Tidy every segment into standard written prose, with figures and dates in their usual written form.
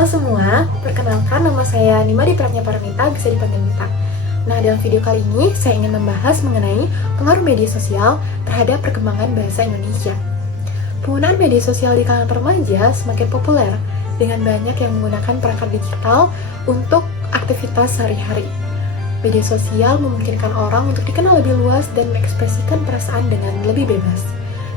Halo semua, perkenalkan nama saya Nimade Pratnya Paramita, bisa dipanggil Mita. Nah, dalam video kali ini saya ingin membahas mengenai pengaruh media sosial terhadap perkembangan bahasa Indonesia. Penggunaan media sosial di kalangan remaja semakin populer dengan banyak yang menggunakan perangkat digital untuk aktivitas sehari-hari. Media sosial memungkinkan orang untuk dikenal lebih luas dan mengekspresikan perasaan dengan lebih bebas.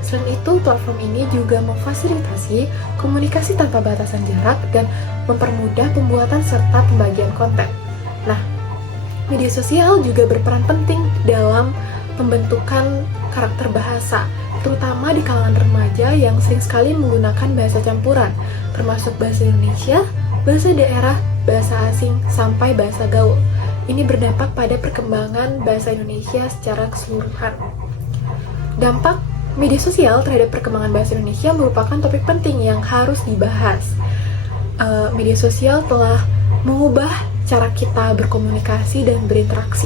Selain itu, platform ini juga memfasilitasi komunikasi tanpa batasan jarak dan mempermudah pembuatan serta pembagian konten. Nah, media sosial juga berperan penting dalam pembentukan karakter bahasa, terutama di kalangan remaja yang sering sekali menggunakan bahasa campuran, termasuk bahasa Indonesia, bahasa daerah, bahasa asing, sampai bahasa gaul. Ini berdampak pada perkembangan bahasa Indonesia secara keseluruhan. Dampak media sosial terhadap perkembangan bahasa Indonesia merupakan topik penting yang harus dibahas. Media sosial telah mengubah cara kita berkomunikasi dan berinteraksi.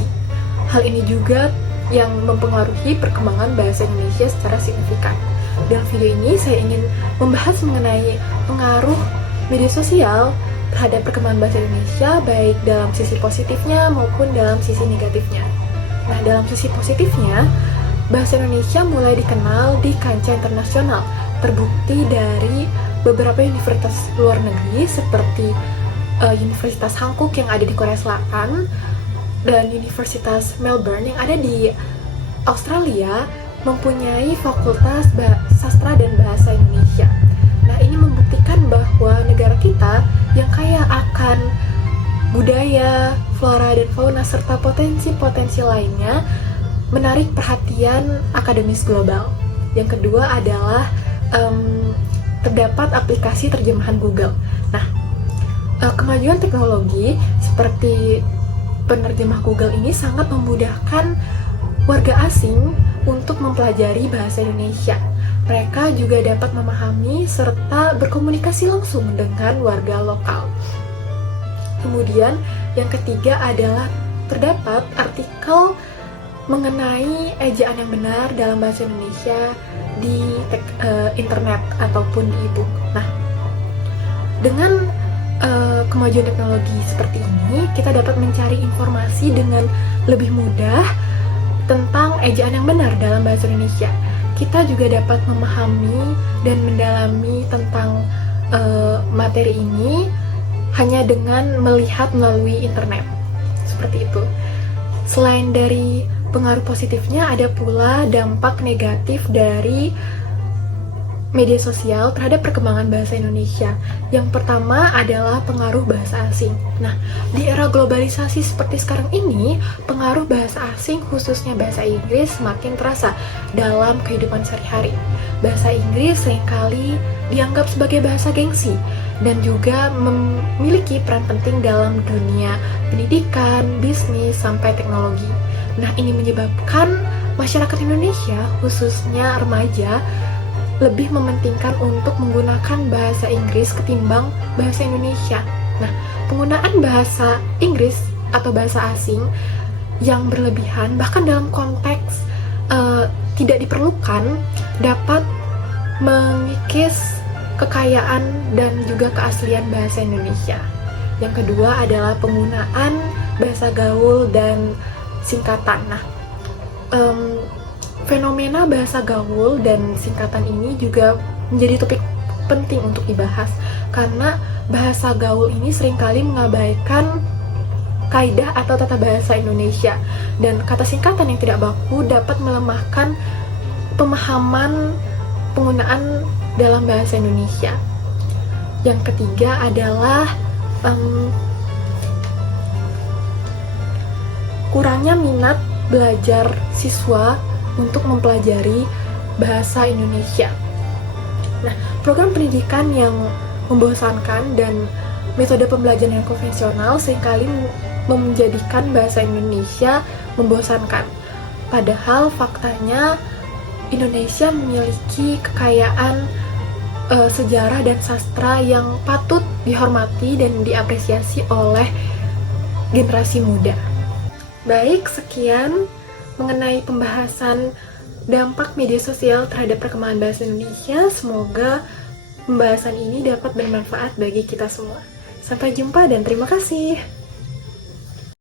Hal ini juga yang mempengaruhi perkembangan bahasa Indonesia secara signifikan. Dalam video ini saya ingin membahas mengenai pengaruh media sosial terhadap perkembangan bahasa Indonesia, baik dalam sisi positifnya maupun dalam sisi negatifnya. Nah, dalam sisi positifnya, bahasa Indonesia mulai dikenal di kancah internasional, terbukti dari beberapa universitas luar negeri seperti Universitas Hankook yang ada di Korea Selatan dan Universitas Melbourne yang ada di Australia mempunyai fakultas sastra dan bahasa Indonesia. Nah, ini membuktikan bahwa negara kita yang kaya akan budaya, flora dan fauna serta potensi-potensi lainnya menarik perhatian akademis global. Yang kedua adalah terdapat aplikasi terjemahan Google. Nah, kemajuan teknologi seperti penerjemah Google ini sangat memudahkan warga asing untuk mempelajari bahasa Indonesia. Mereka juga dapat memahami serta berkomunikasi langsung dengan warga lokal. Kemudian, yang ketiga adalah terdapat artikel mengenai ejaan yang benar dalam bahasa Indonesia di internet ataupun di e-book. Nah, dengan kemajuan teknologi seperti ini, kita dapat mencari informasi dengan lebih mudah tentang ejaan yang benar dalam bahasa Indonesia. Kita juga dapat memahami dan mendalami tentang materi ini hanya dengan melihat melalui internet. Seperti itu. Selain dari pengaruh positifnya, ada pula dampak negatif dari media sosial terhadap perkembangan bahasa Indonesia. Yang pertama adalah pengaruh bahasa asing. Nah, di era globalisasi seperti sekarang ini, pengaruh bahasa asing khususnya bahasa Inggris semakin terasa dalam kehidupan sehari-hari. Bahasa Inggris seringkali dianggap sebagai bahasa gengsi dan juga memiliki peran penting dalam dunia pendidikan, bisnis, sampai teknologi. Nah, ini menyebabkan masyarakat Indonesia, khususnya remaja, lebih mementingkan untuk menggunakan bahasa Inggris ketimbang bahasa Indonesia. Nah, penggunaan bahasa Inggris atau bahasa asing yang berlebihan, bahkan dalam konteks tidak diperlukan, dapat mengikis kekayaan dan juga keaslian bahasa Indonesia. Yang kedua adalah penggunaan bahasa gaul dan singkatan. Nah, fenomena bahasa gaul dan singkatan ini juga menjadi topik penting untuk dibahas karena bahasa gaul ini seringkali mengabaikan kaidah atau tata bahasa Indonesia, dan kata singkatan yang tidak baku dapat melemahkan pemahaman penggunaan dalam bahasa Indonesia. Yang ketiga adalah kurangnya minat belajar siswa untuk mempelajari bahasa Indonesia. Nah, program pendidikan yang membosankan dan metode pembelajaran yang konvensional seringkali menjadikan bahasa Indonesia membosankan. Padahal faktanya Indonesia memiliki kekayaan sejarah dan sastra yang patut dihormati dan diapresiasi oleh generasi muda. Baik, sekian mengenai pembahasan dampak media sosial terhadap perkembangan bahasa Indonesia. Semoga pembahasan ini dapat bermanfaat bagi kita semua. Sampai jumpa dan terima kasih.